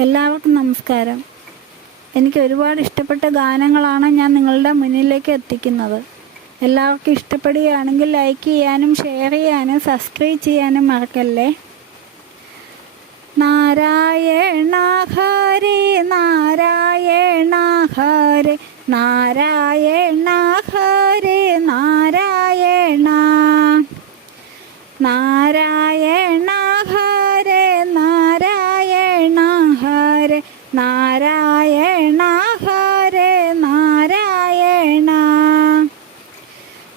എല്ലാവർക്കും നമസ്കാരം. എനിക്ക് ഒരുപാട് ഇഷ്ടപ്പെട്ട ഗാനങ്ങളാണ് ഞാൻ നിങ്ങളുടെ മുന്നിലേക്ക് എത്തിക്കുന്നത്. എല്ലാവർക്കും ഇഷ്ടപ്പെടുകയാണെങ്കിൽ ലൈക്ക് ചെയ്യാനും ഷെയർ ചെയ്യാനും സബ്സ്ക്രൈബ് ചെയ്യാനും മറക്കല്ലേ? നാരായണ ഹരേ നാരായണ ഹരേ നാരായണ നാരായണ ഹരേ നാരായണ.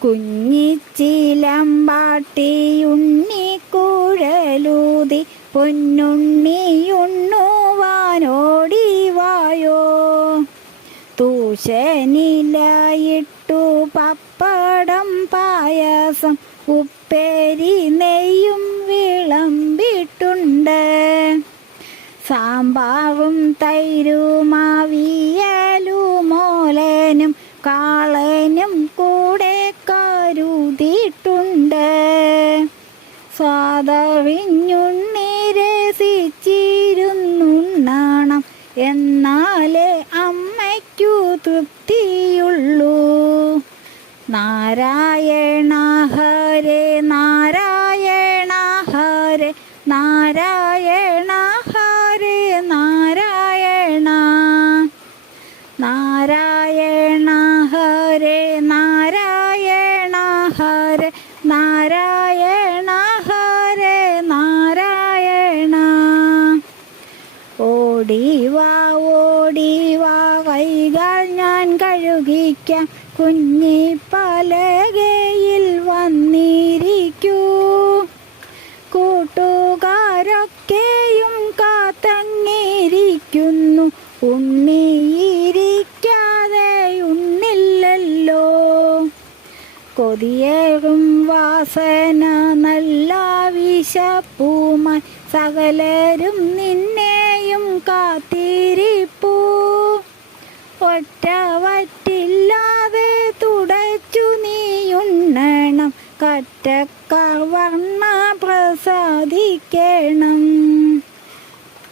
കുഞ്ഞിച്ചിലമ്പാട്ടി ഉണ്ണിക്കുഴലൂതി പൊന്നുണ്ണിയുണ്ണുവാനോടി വായോ. തൂശനിലയിട്ടു പപ്പടം പായസം ഉപ്പേരി നെയ്യും സാമ്പാറും തൈരുമാവിയലുമോലനും കാളനും കൂടെ കരുതിയിട്ടുണ്ട്. സ്വാദവിഞ്ഞുണ്ണി രസിച്ചിരുന്നുണ്ണണം എന്നാലേ അമ്മയ്ക്കു തൃപ്തിയുള്ളൂ. നാരായണ ഓടിവാ ഓടിവാ കൈകൾ ഞാൻ കഴുകിക്കാം. കുഞ്ഞി പലകയിൽ വന്നിരിക്കൂ. കൂട്ടുകാരൊക്കെയും കാത്തങ്ങിയിരിക്കുന്നു ഉണ്ണിയിരിക്കാതെ ഉണ്ണില്ലല്ലോ. കൊതിയേറും വാസന നല്ല വിശപ്പുമായി സകലരും നിന്നെയും ഒറ്റ വറ്റില്ലാതെ തുടച്ചു നീയുണ്ണണം. കറ്റക്കവർണ പ്രസാദിക്കണം.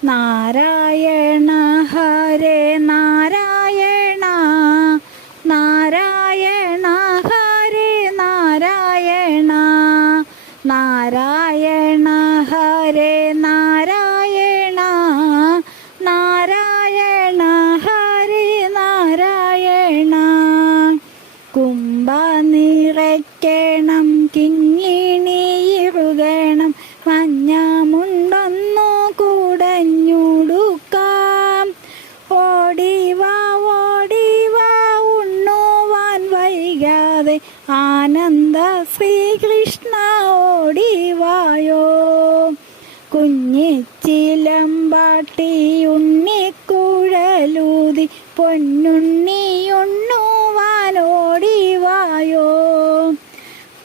നാരായണ ഹരേ കൂടെ ആനന്ദ ശ്രീകൃഷ്ണ ഓടിവായോ. കുഞ്ഞിച്ചിലമ്പാട്ടി ഉണ്ണിക്കുഴലൂതി പൊന്നുണ്ണിയുണ്ണുവാനോടിവായോ.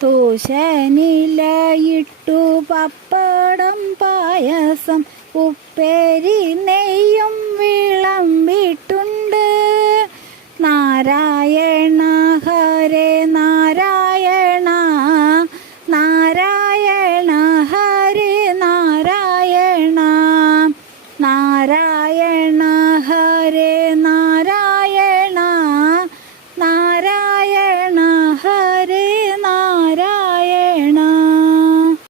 തൂശനിലയിട്ടു പപ്പടം പായസം ഉപ്പേരി നെയ്യും വിളമ്പിട്ടുണ്ട്. നാരായ